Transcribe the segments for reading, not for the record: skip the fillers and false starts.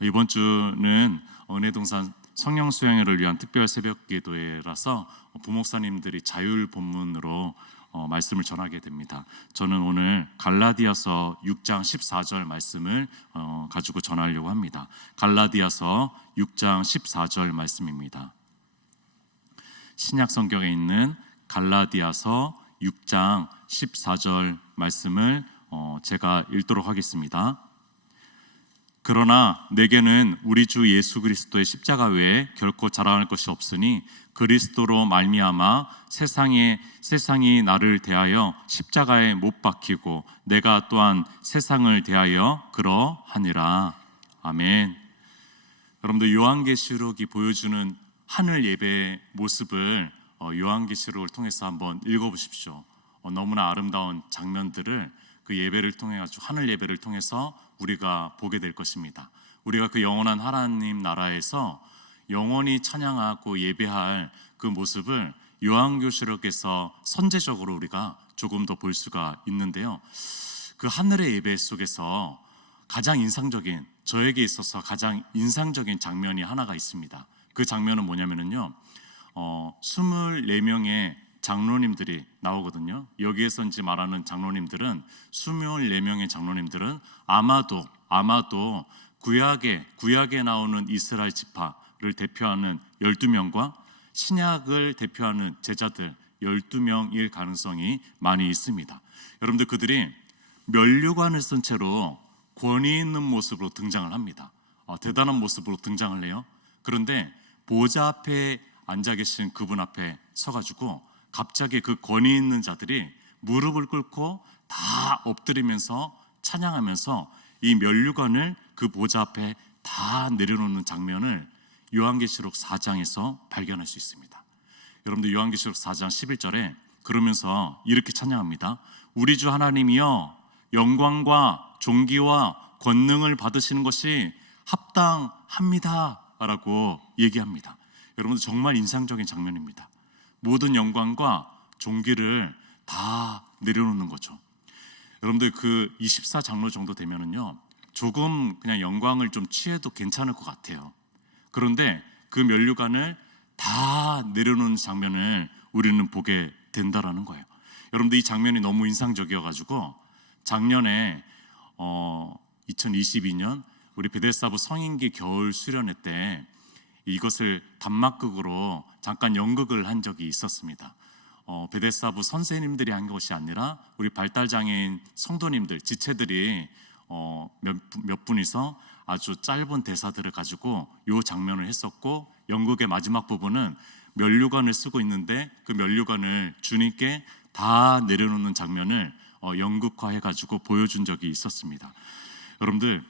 이번 주는 은혜동산 성령 수양회를 위한 특별 새벽 기도회라서 부목사님들이 자율 본문으로 말씀을 전하게 됩니다. 저는 오늘 갈라디아서 6장 14절 말씀을 가지고 전하려고 합니다. 갈라디아서 6장 14절 말씀입니다. 신약 성경에 있는 갈라디아서 6장 14절 말씀을 제가 읽도록 하겠습니다. 그러나 내게는 우리 주 예수 그리스도의 십자가 외에 결코 자랑할 것이 없으니 그리스도로 말미암아 세상이 나를 대하여 십자가에 못 박히고 내가 또한 세상을 대하여 그러하니라. 아멘. 여러분들 요한계시록이 보여주는 하늘 예배의 모습을 요한계시록을 통해서 한번 읽어보십시오. 너무나 아름다운 장면들을 그 예배를 통해 가지고 하늘 예배를 통해서 우리가 보게 될 것입니다. 우리가 그 영원한 하나님 나라에서 영원히 찬양하고 예배할 그 모습을 요한계시록에서 선제적으로 우리가 조금 더 볼 수가 있는데요. 그 하늘의 예배 속에서 가장 인상적인, 저에게 있어서 가장 인상적인 장면이 하나가 있습니다. 그 장면은 뭐냐면요, 24명의 장로님들이 나오거든요. 여기에서 이제 말하는 장로님들은 24명의 장로님들은 아마도 구약에 나오는 이스라엘 지파를 대표하는 12명과 신약을 대표하는 제자들 12명일 가능성이 많이 있습니다. 여러분들, 그들이 면류관을 쓴 채로 권위 있는 모습으로 등장을 합니다. 대단한 모습으로 등장을 해요. 그런데 보좌 앞에 앉아 계신 그분 앞에 서가지고 갑자기 그 권위 있는 자들이 무릎을 꿇고 다 엎드리면서 찬양하면서 이 면류관을 그 보좌 앞에 다 내려놓는 장면을 요한계시록 4장에서 발견할 수 있습니다. 여러분들, 요한계시록 4장 11절에 그러면서 이렇게 찬양합니다. 우리 주 하나님이여, 영광과 존귀와 권능을 받으시는 것이 합당합니다 라고 얘기합니다. 여러분들, 정말 인상적인 장면입니다. 모든 영광과 존귀를 다 내려놓는 거죠. 여러분들, 그 24장로 정도 되면은요, 조금 그냥 영광을 좀 취해도 괜찮을 것 같아요. 그런데 그 면류관을 다 내려놓는 장면을 우리는 보게 된다라는 거예요. 여러분들, 이 장면이 너무 인상적이어가지고 작년에 2022년 우리 베데스다부 성인기 겨울 수련회 때 이것을 단막극으로 잠깐 연극을 한 적이 있었습니다. 베데스다부 선생님들이 한 것이 아니라 우리 발달장애인 성도님들, 지체들이 몇 분이서 아주 짧은 대사들을 가지고 이 장면을 했었고, 연극의 마지막 부분은 면류관을 쓰고 있는데 그 면류관을 주님께 다 내려놓는 장면을 연극화해가지고 보여준 적이 있었습니다. 여러분들,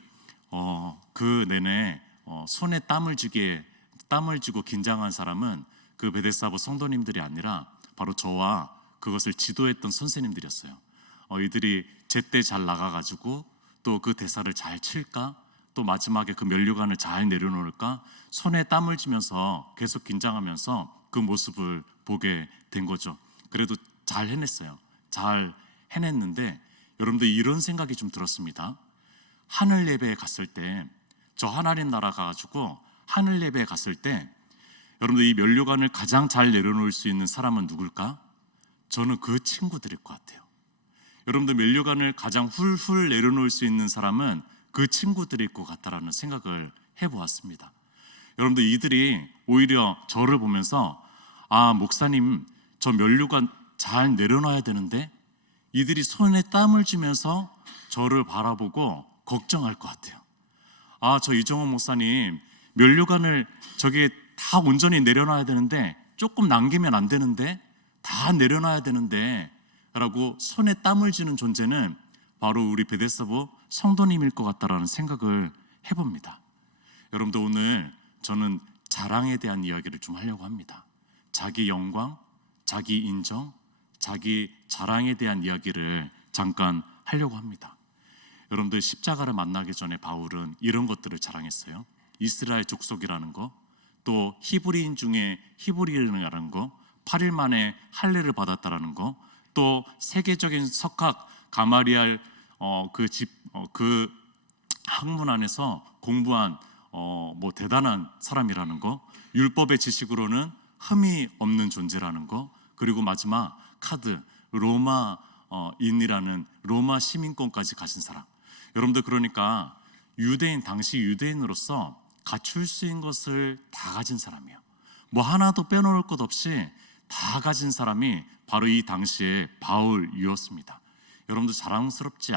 그 내내 손에 땀을 쥐고 긴장한 사람은 그 베데스다부 성도님들이 아니라 바로 저와 그것을 지도했던 선생님들이었어요. 이들이 제때 잘 나가가지고 또 그 대사를 잘 칠까, 또 마지막에 그 면류관을 잘 내려놓을까, 손에 땀을 쥐면서 계속 긴장하면서 그 모습을 보게 된 거죠. 그래도 잘 해냈어요. 잘 해냈는데 여러분들, 이런 생각이 좀 들었습니다. 하늘 예배에 갔을 때, 저 하나님 나라 가가지고 하늘 예배에 갔을 때 여러분들, 이 면류관을 가장 잘 내려놓을 수 있는 사람은 누굴까? 저는 그 친구들일 것 같아요. 여러분들, 면류관을 가장 훌훌 내려놓을 수 있는 사람은 그 친구들일 것 같다라는 생각을 해보았습니다. 여러분들, 이들이 오히려 저를 보면서 목사님, 저 면류관 잘 내려놔야 되는데, 이들이 손에 땀을 쥐면서 저를 바라보고 걱정할 것 같아요. 저 이정호 목사님, 면류관을 저기 다 온전히 내려놔야 되는데 조금 남기면 안 되는데, 다 내려놔야 되는데 라고 손에 땀을 쥐는 존재는 바로 우리 베데스다부 성도님일 것 같다라는 생각을 해봅니다. 여러분들, 오늘 저는 자랑에 대한 이야기를 좀 하려고 합니다. 자기 영광, 자기 인정, 자기 자랑에 대한 이야기를 잠깐 하려고 합니다. 여러분들, 십자가를 만나기 전에 바울은 이런 것들을 자랑했어요. 이스라엘 족속이라는 거, 또 히브리인 중에 히브리인이라는 거, 8일 만에 할례를 받았다라는 거, 또 세계적인 석학 가마리알 그 학문 안에서 공부한 뭐 대단한 사람이라는 거, 율법의 지식으로는 흠이 없는 존재라는 거, 그리고 마지막 카드 로마인이라는 로마 시민권까지 가진 사람. 여러분들, 그러니까 당시 유대인으로서 갖출 수 있는 것을 다 가진 사람이에요. 뭐 하나도 빼놓을 것 없이 다 가진 사람이 바로 이 당시에 바울이었습니다. 여러분들, 자랑스럽지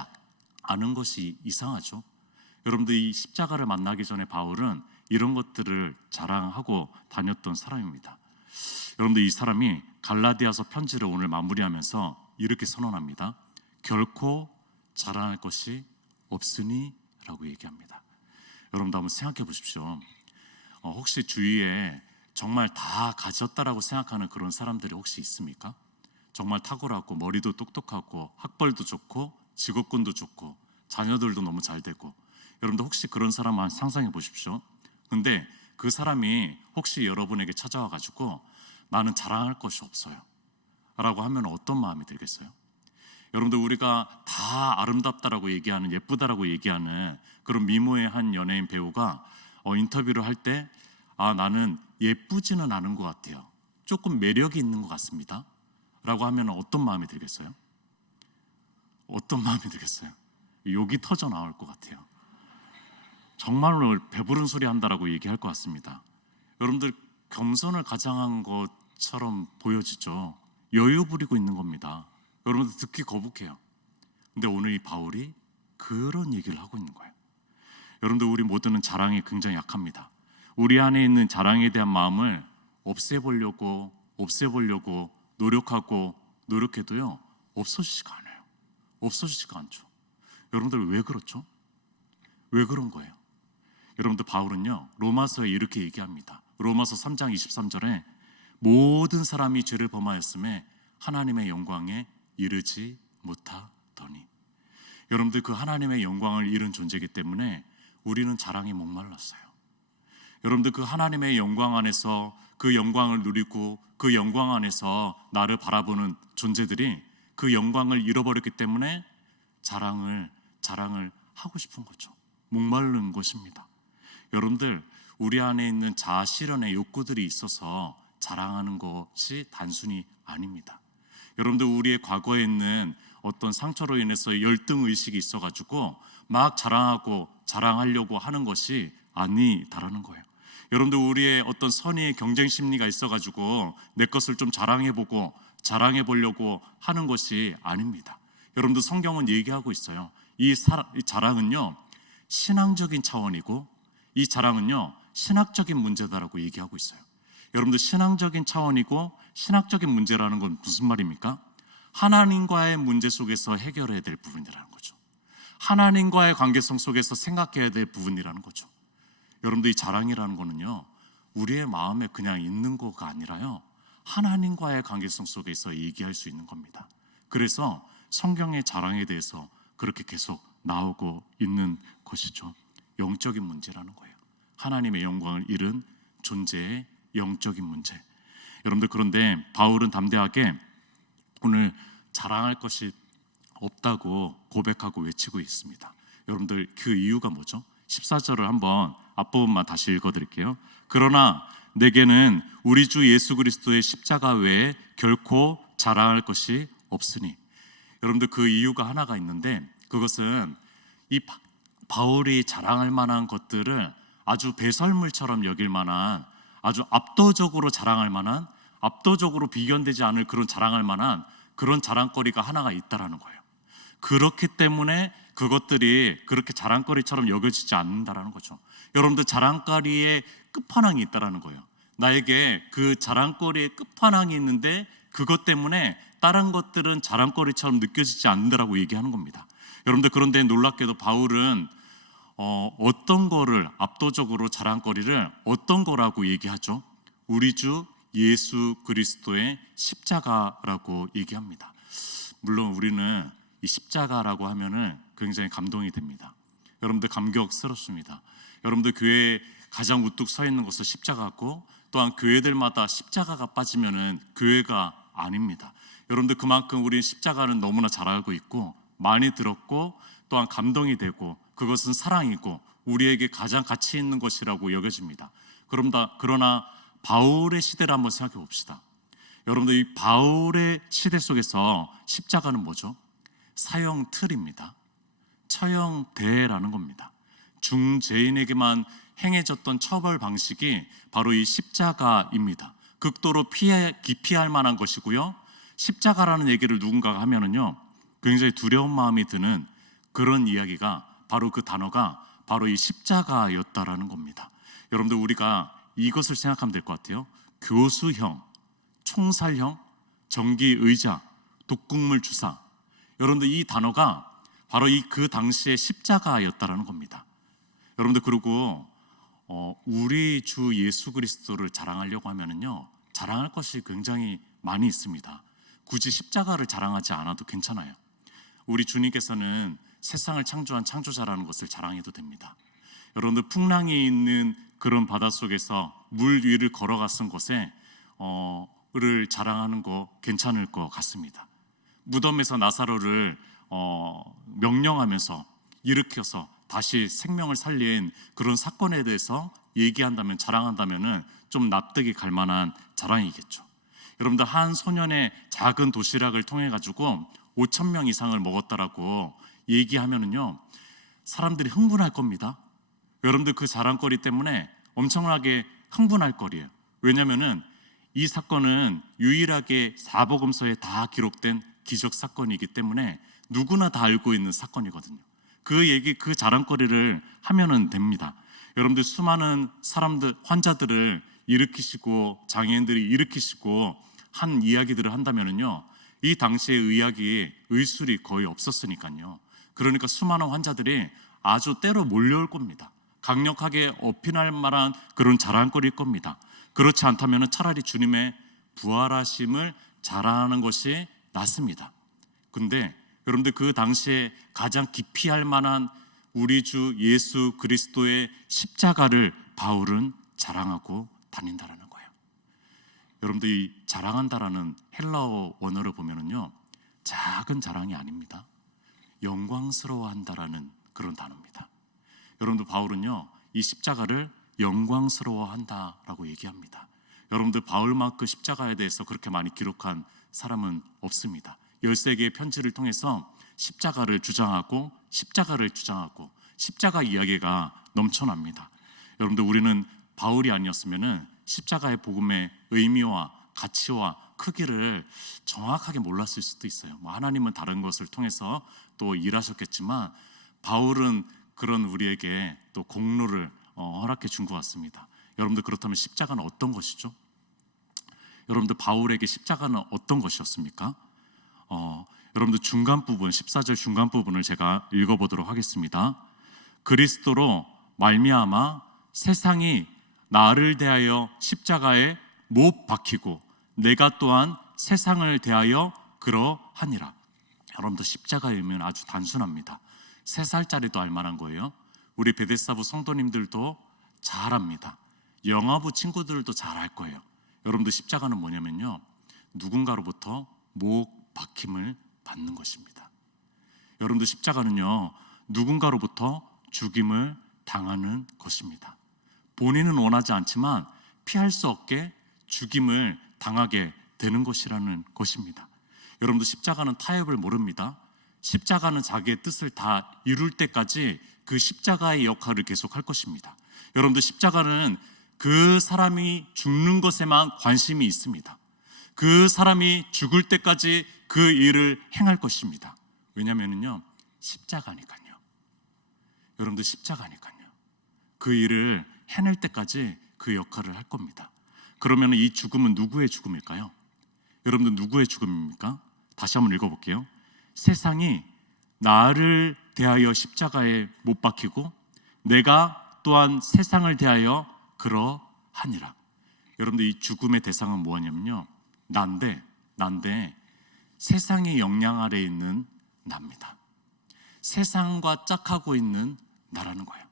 않은 것이 이상하죠? 여러분들, 이 십자가를 만나기 전에 바울은 이런 것들을 자랑하고 다녔던 사람입니다. 여러분들, 이 사람이 갈라디아서 편지를 오늘 마무리하면서 이렇게 선언합니다. 결코 자랑할 것이 없으니 라고 얘기합니다. 여러분들, 한번 생각해 보십시오. 혹시 주위에 정말 다 가졌다라고 생각하는 그런 사람들이 혹시 있습니까? 정말 탁월하고 머리도 똑똑하고 학벌도 좋고 직업군도 좋고 자녀들도 너무 잘 되고, 여러분들 혹시 그런 사람 한번 상상해 보십시오. 근데 그 사람이 혹시 여러분에게 찾아와 가지고 나는 자랑할 것이 없어요 라고 하면 어떤 마음이 들겠어요? 여러분들, 우리가 다 아름답다라고 얘기하는, 예쁘다라고 얘기하는 그런 미모의 한 연예인 배우가 인터뷰를 할 때 나는 예쁘지는 않은 것 같아요, 조금 매력이 있는 것 같습니다 라고 하면 어떤 마음이 들겠어요? 어떤 마음이 들겠어요? 욕이 터져 나올 것 같아요. 정말로 배부른 소리 한다라고 얘기할 것 같습니다. 여러분들, 겸손을 가장한 것처럼 보여지죠. 여유 부리고 있는 겁니다. 여러분들, 듣기 거북해요. 근데 오늘 이 바울이 그런 얘기를 하고 있는 거예요. 여러분들, 우리 모두는 자랑이 굉장히 약합니다. 우리 안에 있는 자랑에 대한 마음을 없애보려고 노력해도요, 없어지지가 않아요. 없어지지가 않죠. 여러분들, 왜 그렇죠? 왜 그런 거예요? 여러분들, 바울은요, 로마서에 이렇게 얘기합니다. 로마서 3장 23절에 모든 사람이 죄를 범하였음에 하나님의 영광에 이르지 못하더니. 여러분들, 그 하나님의 영광을 잃은 존재이기 때문에 우리는 자랑에 목말랐어요. 여러분들, 그 하나님의 영광 안에서 그 영광을 누리고 그 영광 안에서 나를 바라보는 존재들이 그 영광을 잃어버렸기 때문에 자랑을 하고 싶은 거죠. 목마른 것입니다. 여러분들, 우리 안에 있는 자아 실현의 욕구들이 있어서 자랑하는 것이 단순히 아닙니다. 여러분들, 우리의 과거에 있는 어떤 상처로 인해서 열등 의식이 있어가지고 막 자랑하려고 하는 것이 아니다라는 거예요. 여러분들, 우리의 어떤 선의의 경쟁 심리가 있어가지고 내 것을 좀 자랑해보려고 하는 것이 아닙니다. 여러분들, 성경은 얘기하고 있어요. 이 자랑은요, 신앙적인 차원이고 이 자랑은요, 신학적인 문제다라고 얘기하고 있어요. 여러분들, 신앙적인 차원이고 신학적인 문제라는 건 무슨 말입니까? 하나님과의 문제 속에서 해결해야 될 부분이라는 거죠. 하나님과의 관계성 속에서 생각해야 될 부분이라는 거죠. 여러분들, 이 자랑이라는 거는요, 우리의 마음에 그냥 있는 거가 아니라요, 하나님과의 관계성 속에서 얘기할 수 있는 겁니다. 그래서 성경의 자랑에 대해서 그렇게 계속 나오고 있는 것이죠. 영적인 문제라는 거예요. 하나님의 영광을 잃은 존재의 영적인 문제. 여러분들, 그런데 바울은 담대하게 오늘 자랑할 것이 없다고 고백하고 외치고 있습니다. 여러분들, 그 이유가 뭐죠? 14절을 한번 앞부분만 다시 읽어드릴게요. 그러나 내게는 우리 주 예수 그리스도의 십자가 외에 결코 자랑할 것이 없으니. 여러분들, 그 이유가 하나가 있는데, 그것은 이 바울이 자랑할 만한 것들을 아주 배설물처럼 여길 만한, 아주 압도적으로 자랑할 만한, 압도적으로 비견되지 않을 그런 자랑할 만한 그런 자랑거리가 하나가 있다라는 거예요. 그렇기 때문에 그것들이 그렇게 자랑거리처럼 여겨지지 않는다라는 거죠. 여러분들, 자랑거리의 끝판왕이 있다라는 거예요. 나에게 그 자랑거리의 끝판왕이 있는데 그것 때문에 다른 것들은 자랑거리처럼 느껴지지 않는다라고 얘기하는 겁니다. 여러분들, 그런데 놀랍게도 바울은 어떤 거를 압도적으로 자랑거리를 어떤 거라고 얘기하죠? 우리 주 예수 그리스도의 십자가라고 얘기합니다. 물론 우리는 이 십자가라고 하면은 굉장히 감동이 됩니다. 여러분들, 감격스럽습니다. 여러분들, 교회에 가장 우뚝 서 있는 것은 십자가고, 또한 교회들마다 십자가가 빠지면은 교회가 아닙니다. 여러분들, 그만큼 우리 십자가는 너무나 잘 알고 있고 많이 들었고 또한 감동이 되고, 그것은 사랑이고 우리에게 가장 가치 있는 것이라고 여겨집니다. 그러나 바울의 시대를 한번 생각해 봅시다. 여러분들, 이 바울의 시대 속에서 십자가는 뭐죠? 사형 틀입니다. 처형대라는 겁니다. 중죄인에게만 행해졌던 처벌 방식이 바로 이 십자가입니다. 극도로 기피할 만한 것이고요. 십자가라는 얘기를 누군가가 하면은요, 굉장히 두려운 마음이 드는 그런 이야기가, 바로 그 단어가 바로 이 십자가였다라는 겁니다. 여러분들, 우리가 이것을 생각하면 될 것 같아요. 교수형, 총살형, 전기의자, 독극물 주사. 여러분들, 이 단어가 바로 그 당시의 십자가였다라는 겁니다. 여러분들, 그리고 우리 주 예수 그리스도를 자랑하려고 하면은요, 자랑할 것이 굉장히 많이 있습니다. 굳이 십자가를 자랑하지 않아도 괜찮아요. 우리 주님께서는 세상을 창조한 창조자라는 것을 자랑해도 됩니다. 여러분들, 풍랑이 있는 그런 바닷속에서 물 위를 걸어갔은 곳에 를 자랑하는 거 괜찮을 것 같습니다. 무덤에서 나사로를 명령하면서 일으켜서 다시 생명을 살린 그런 사건에 대해서 얘기한다면, 자랑한다면은 좀 납득이 갈 만한 자랑이겠죠. 여러분들, 한 소년의 작은 도시락을 통해 가지고 5,000명 이상을 먹었다라고 얘기하면은요, 사람들이 흥분할 겁니다. 여러분들, 그 자랑거리 때문에 엄청나게 흥분할 거리예요. 왜냐면은 이 사건은 유일하게 사복음서에 다 기록된 기적 사건이기 때문에 누구나 다 알고 있는 사건이거든요. 그 얘기, 그 자랑거리를 하면은 됩니다. 여러분들, 수많은 사람들, 환자들을 일으키시고 장애인들이 일으키시고 한 이야기들을 한다면은요, 이 당시의 의학이 의술이 거의 없었으니까요. 그러니까 수많은 환자들이 아주 때로 몰려올 겁니다. 강력하게 어필할 만한 그런 자랑거리일 겁니다. 그렇지 않다면 차라리 주님의 부활하심을 자랑하는 것이 낫습니다. 근데 여러분들, 그 당시에 가장 기피할 만한 우리 주 예수 그리스도의 십자가를 바울은 자랑하고 다닌다라는 거예요. 여러분들, 이 자랑한다라는 헬라어 원어를 보면은요, 작은 자랑이 아닙니다. 영광스러워한다라는 그런 단어입니다. 여러분들, 바울은요, 이 십자가를 영광스러워한다라고 얘기합니다. 여러분들, 바울만큼 십자가에 대해서 그렇게 많이 기록한 사람은 없습니다. 13개의 편지를 통해서 십자가를 주장하고 십자가 이야기가 넘쳐납니다. 여러분들, 우리는 바울이 아니었으면 십자가의 복음의 의미와 가치와 크기를 정확하게 몰랐을 수도 있어요. 하나님은 다른 것을 통해서 또 일하셨겠지만 바울은 그런 우리에게 또 공로를 허락해 준 것 같습니다. 여러분들, 그렇다면 십자가는 어떤 것이죠? 여러분들, 바울에게 십자가는 어떤 것이었습니까? 여러분들, 중간 부분, 14절 중간 부분을 제가 읽어보도록 하겠습니다. 그리스도로 말미암아 세상이 나를 대하여 십자가에 못 박히고 내가 또한 세상을 대하여 그러하니라. 여러분들, 십자가의 의미는 아주 단순합니다. 3살짜리도 알만한 거예요. 우리 베데스다부 성도님들도 잘 압니다. 영아부 친구들도 잘 알 거예요. 여러분들, 십자가는 뭐냐면요, 누군가로부터 못 박힘을 받는 것입니다. 여러분들, 십자가는요, 누군가로부터 죽임을 당하는 것입니다. 본인은 원하지 않지만 피할 수 없게 죽임을 당하게 되는 것이라는 것입니다. 여러분들, 십자가는 타협을 모릅니다. 십자가는 자기의 뜻을 다 이룰 때까지 그 십자가의 역할을 계속할 것입니다. 여러분들, 십자가는 그 사람이 죽는 것에만 관심이 있습니다. 그 사람이 죽을 때까지 그 일을 행할 것입니다. 왜냐면은요, 십자가니까요. 여러분들, 십자가니까요. 그 일을 해낼 때까지 그 역할을 할 겁니다. 그러면 이 죽음은 누구의 죽음일까요? 여러분들, 누구의 죽음입니까? 다시 한번 읽어볼게요. 세상이 나를 대하여 십자가에 못 박히고 내가 또한 세상을 대하여 그러하니라. 여러분들, 이 죽음의 대상은 뭐냐면요, 난데 세상의 영향 아래에 있는 나입니다. 세상과 짝하고 있는 나라는 거예요.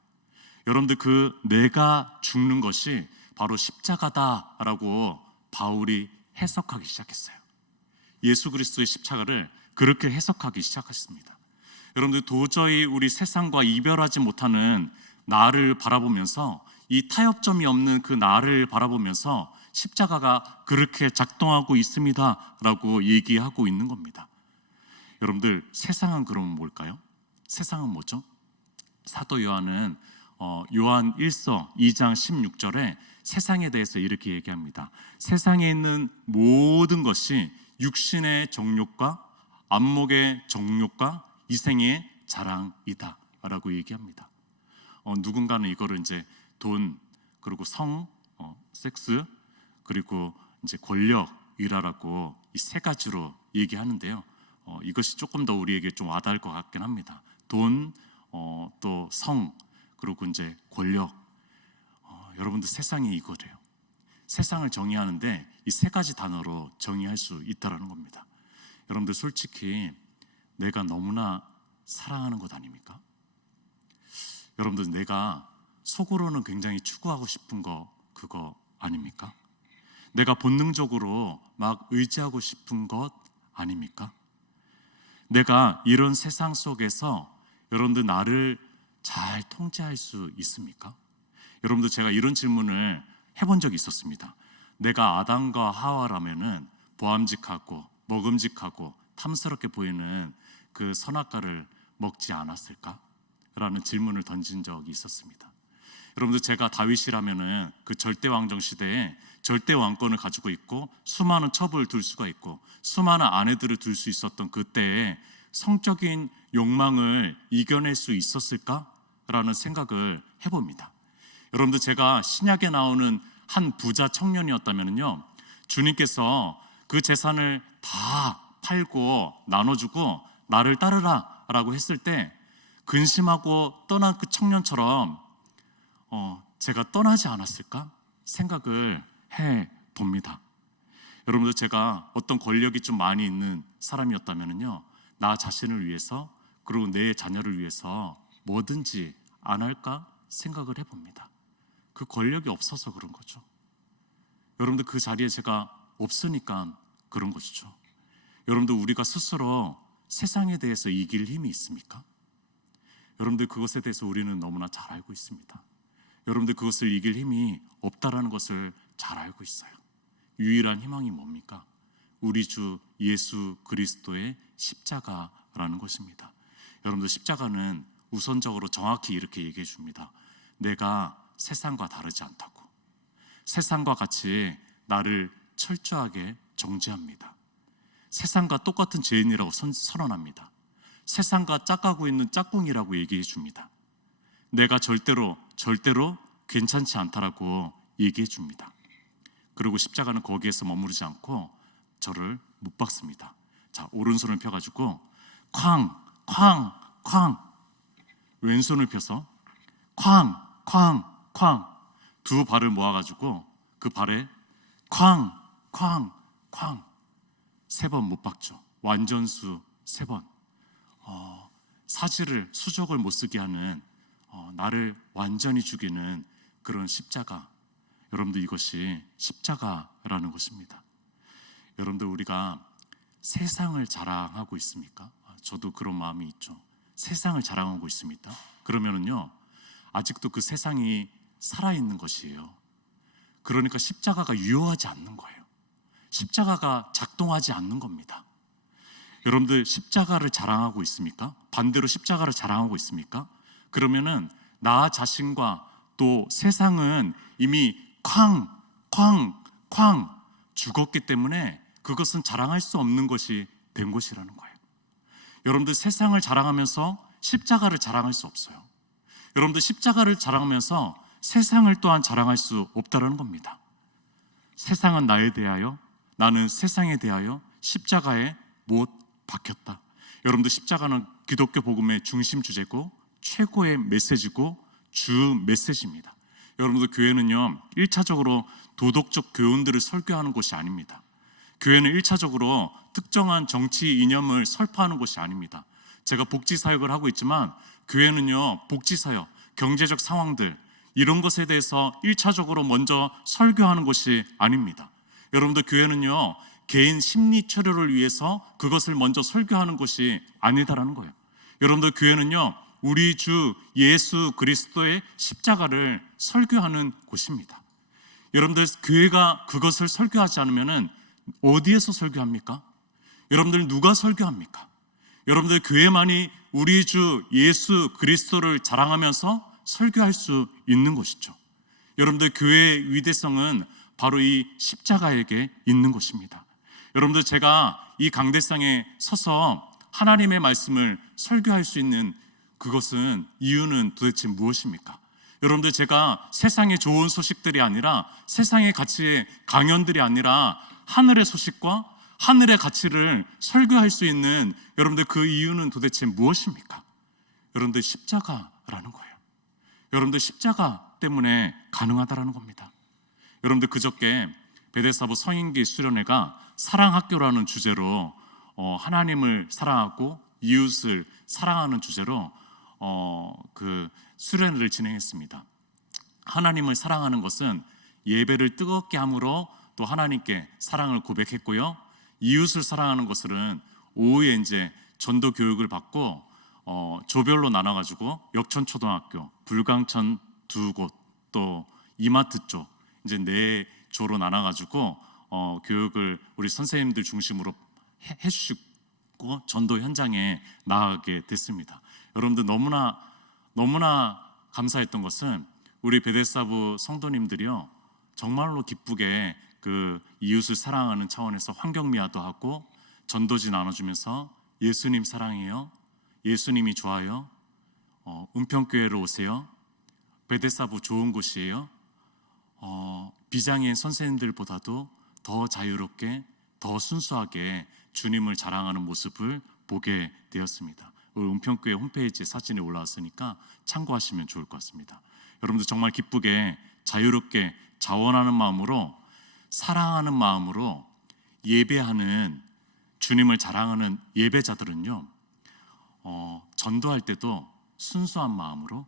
여러분들, 그 내가 죽는 것이 바로 십자가다라고 바울이 해석하기 시작했어요. 예수 그리스도의 십자가를 그렇게 해석하기 시작했습니다. 여러분들, 도저히 우리 세상과 이별하지 못하는 나를 바라보면서, 이 타협점이 없는 그 나를 바라보면서 십자가가 그렇게 작동하고 있습니다 라고 얘기하고 있는 겁니다. 여러분들, 세상은 그러면 뭘까요? 세상은 뭐죠? 사도 요한은 요한 1서 2장 16절에 세상에 대해서 이렇게 얘기합니다. 세상에 있는 모든 것이 육신의 정욕과 안목의 정욕과 이생의 자랑이다 라고 얘기합니다. 누군가는 이거를 이제 돈, 그리고 성, 섹스, 그리고 이제 권력이라고 이 세 가지로 얘기하는데요. 이것이 조금 더 우리에게 좀 와닿을 것 같긴 합니다. 돈, 또 성, 그리고 이제 권력. 여러분들, 세상이 이거래요. 세상을 정의하는데 이 세 가지 단어로 정의할 수 있다는 겁니다. 여러분들, 솔직히 내가 너무나 사랑하는 것 아닙니까? 여러분들, 내가 속으로는 굉장히 추구하고 싶은 거, 그거 아닙니까? 내가 본능적으로 막 의지하고 싶은 것 아닙니까? 내가 이런 세상 속에서 여러분들 나를 잘 통제할 수 있습니까? 여러분들, 제가 이런 질문을 해본 적이 있었습니다. 내가 아담과 하와라면은 보암직하고 먹음직하고 탐스럽게 보이는 그 선악과를 먹지 않았을까? 라는 질문을 던진 적이 있었습니다. 여러분들, 제가 다윗이라면은 그 절대 왕정 시대에 절대 왕권을 가지고 있고 수많은 첩을 둘 수가 있고 수많은 아내들을 둘 수 있었던 그때에 성적인 욕망을 이겨낼 수 있었을까라는 생각을 해봅니다. 여러분들, 제가 신약에 나오는 한 부자 청년이었다면요, 주님께서 그 재산을 다 팔고 나눠주고 나를 따르라 라고 했을 때 근심하고 떠난 그 청년처럼 제가 떠나지 않았을까 생각을 해봅니다. 여러분들, 제가 어떤 권력이 좀 많이 있는 사람이었다면요, 나 자신을 위해서 그리고 내 자녀를 위해서 뭐든지 안 할까 생각을 해봅니다. 그 권력이 없어서 그런 거죠. 여러분들, 그 자리에 제가 없으니까 그런 것이죠. 여러분들, 우리가 스스로 세상에 대해서 이길 힘이 있습니까? 여러분들, 그것에 대해서 우리는 너무나 잘 알고 있습니다. 여러분들, 그것을 이길 힘이 없다라는 것을 잘 알고 있어요. 유일한 희망이 뭡니까? 우리 주 예수 그리스도의 십자가라는 것입니다. 여러분들, 십자가는 우선적으로 정확히 이렇게 얘기해 줍니다. 내가 세상과 다르지 않다고. 세상과 같이 나를 철저하게 정죄합니다. 세상과 똑같은 죄인이라고 선언합니다. 세상과 짝가고 있는 짝꿍이라고 얘기해 줍니다. 내가 절대로 괜찮지 않다라고 얘기해 줍니다. 그리고 십자가는 거기에서 머무르지 않고 저를 못 박습니다. 자, 오른손을 펴가지고 쾅 왼손을 펴서 쾅 두 발을 모아가지고 그 발에 쾅 세 번 못 박죠. 완전수 3번. 수족을 못 쓰게 하는 나를 완전히 죽이는 그런 십자가. 여러분들, 이것이 십자가라는 것입니다. 여러분들, 우리가 세상을 자랑하고 있습니까? 저도 그런 마음이 있죠. 세상을 자랑하고 있습니다. 그러면은요, 아직도 그 세상이 살아있는 것이에요. 그러니까 십자가가 유효하지 않는 거예요. 십자가가 작동하지 않는 겁니다. 여러분들, 십자가를 자랑하고 있습니까? 반대로 십자가를 자랑하고 있습니까? 그러면은 나 자신과 또 세상은 이미 쾅 죽었기 때문에 그것은 자랑할 수 없는 것이 된 것이라는 거예요. 여러분들, 세상을 자랑하면서 십자가를 자랑할 수 없어요. 여러분들, 십자가를 자랑하면서 세상을 또한 자랑할 수 없다는 겁니다. 세상은 나에 대하여, 나는 세상에 대하여 십자가에 못 박혔다. 여러분들, 십자가는 기독교 복음의 중심 주제고 최고의 메시지고 주 메시지입니다. 여러분들, 교회는요 1차적으로 도덕적 교훈들을 설교하는 곳이 아닙니다. 교회는 1차적으로 특정한 정치 이념을 설파하는 곳이 아닙니다. 제가 복지사역을 하고 있지만 교회는요 복지사역, 경제적 상황들 이런 것에 대해서 1차적으로 먼저 설교하는 곳이 아닙니다. 여러분들, 교회는요 개인 심리 치료를 위해서 그것을 먼저 설교하는 곳이 아니다라는 거예요. 여러분들, 교회는요 우리 주 예수 그리스도의 십자가를 설교하는 곳입니다. 여러분들, 교회가 그것을 설교하지 않으면 어디에서 설교합니까? 여러분들, 누가 설교합니까? 여러분들, 교회만이 우리 주 예수 그리스도를 자랑하면서 설교할 수 있는 곳이죠. 여러분들, 교회의 위대성은 바로 이 십자가에게 있는 것입니다. 여러분들, 제가 이 강대상에 서서 하나님의 말씀을 설교할 수 있는 그것은, 이유는 도대체 무엇입니까? 여러분들, 제가 세상의 좋은 소식들이 아니라, 세상의 가치의 강연들이 아니라 하늘의 소식과 하늘의 가치를 설교할 수 있는, 여러분들, 그 이유는 도대체 무엇입니까? 여러분들, 십자가라는 거예요. 여러분들, 십자가 때문에 가능하다라는 겁니다. 여러분들, 그저께 베데스다부 성인기 수련회가 사랑학교라는 주제로 하나님을 사랑하고 이웃을 사랑하는 주제로 그 수련회를 진행했습니다. 하나님을 사랑하는 것은 예배를 뜨겁게 함으로 또 하나님께 사랑을 고백했고요. 이웃을 사랑하는 것은 오후에 이제 전도 교육을 받고 조별로 나눠가지고 역천초등학교, 불광천 2곳, 또 이마트 쪽 이제 4조로 나눠가지고 교육을 우리 선생님들 중심으로 해주시고 전도 현장에 나가게 됐습니다. 여러분들, 너무나 감사했던 것은 우리 베데스다부 성도님들이요, 정말로 기쁘게 그 이웃을 사랑하는 차원에서 환경미화도 하고 전도지 나눠주면서 예수님 사랑해요, 예수님이 좋아요, 은평교회로 오세요, 베데스다부 좋은 곳이에요, 비장의 선생님들보다도 더 자유롭게, 더 순수하게 주님을 자랑하는 모습을 보게 되었습니다. 은평교회 홈페이지에 사진이 올라왔으니까 참고하시면 좋을 것 같습니다. 여러분들, 정말 기쁘게 자유롭게 자원하는 마음으로, 사랑하는 마음으로 예배하는, 주님을 자랑하는 예배자들은요, 전도할 때도 순수한 마음으로,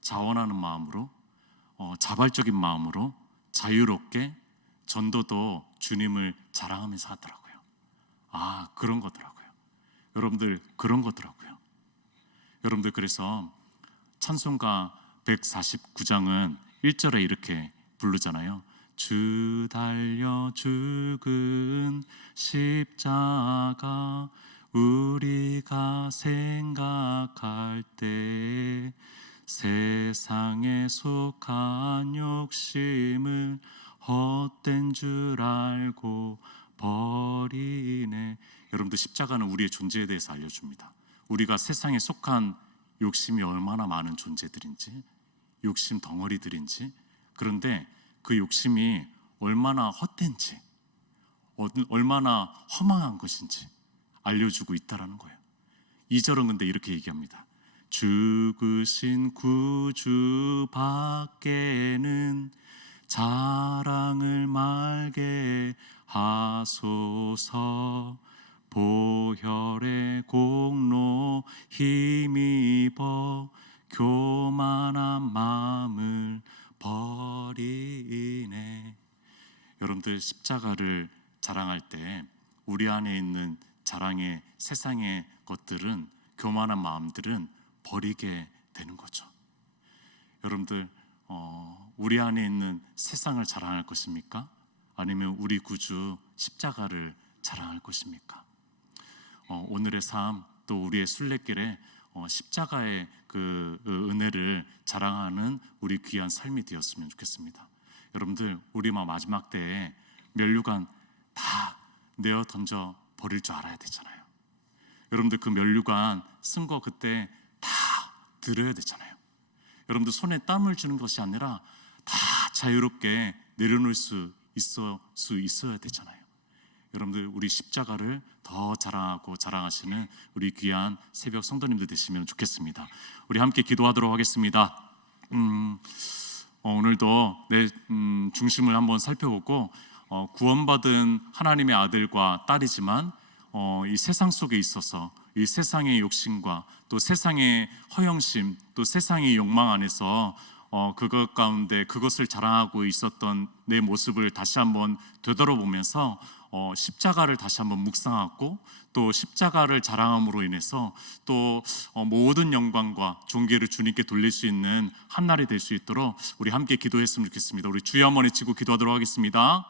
자원하는 마음으로, 자발적인 마음으로 자유롭게 전도도 주님을 자랑하면서 하더라고요. 아, 그런 거더라고요. 여러분들, 그런 거더라고요. 여러분들, 그래서 찬송가 149장은 1절에 이렇게 부르잖아요. 주 달려 죽은 십자가 우리가 생각할 때 세상에 속한 욕심을 헛된 줄 알고 버리네. 여러분들, 십자가는 우리의 존재에 대해서 알려줍니다. 우리가 세상에 속한 욕심이 얼마나 많은 존재들인지, 욕심 덩어리들인지, 그런데 그 욕심이 얼마나 헛된지, 얼마나 허망한 것인지 알려주고 있다라는 거예요. 2절은 근데 이렇게 얘기합니다. 죽으신 구주 밖에는 자랑을 말게 하소서. 보혈의 공로 힘입어 교만한 마음을 버리네. 여러분들, 십자가를 자랑할 때 우리 안에 있는 자랑의 세상의 것들은, 교만한 마음들은 버리게 되는 거죠. 여러분들, 우리 안에 있는 세상을 자랑할 것입니까? 아니면 우리 구주 십자가를 자랑할 것입니까? 오늘의 삶, 또 우리의 순례길에 십자가의 그 은혜를 자랑하는 우리 귀한 삶이 되었으면 좋겠습니다. 여러분들, 우리 마지막 때에 면류관 다 내어 던져 버릴 줄 알아야 되잖아요. 여러분들, 그 면류관 쓴 거 그때 다 들어야 되잖아요. 여러분들, 손에 땀을 주는 것이 아니라 다 자유롭게 내려놓을 수 있어야 되잖아요. 여러분들, 우리 십자가를 더 자랑하고 자랑하시는 우리 귀한 새벽 성도님들 되시면 좋겠습니다. 우리 함께 기도하도록 하겠습니다. 오늘도 내 중심을 한번 살펴보고, 구원받은 하나님의 아들과 딸이지만 이 세상 속에 있어서 이 세상의 욕심과 또 세상의 허영심, 또 세상의 욕망 안에서 그것 가운데 그것을 자랑하고 있었던 내 모습을 다시 한번 되돌아보면서 십자가를 다시 한번 묵상하고 또 십자가를 자랑함으로 인해서 또 모든 영광과 존귀를 주님께 돌릴 수 있는 한 날이 될 수 있도록 우리 함께 기도했으면 좋겠습니다. 우리 주여 한번 외치고 기도하도록 하겠습니다.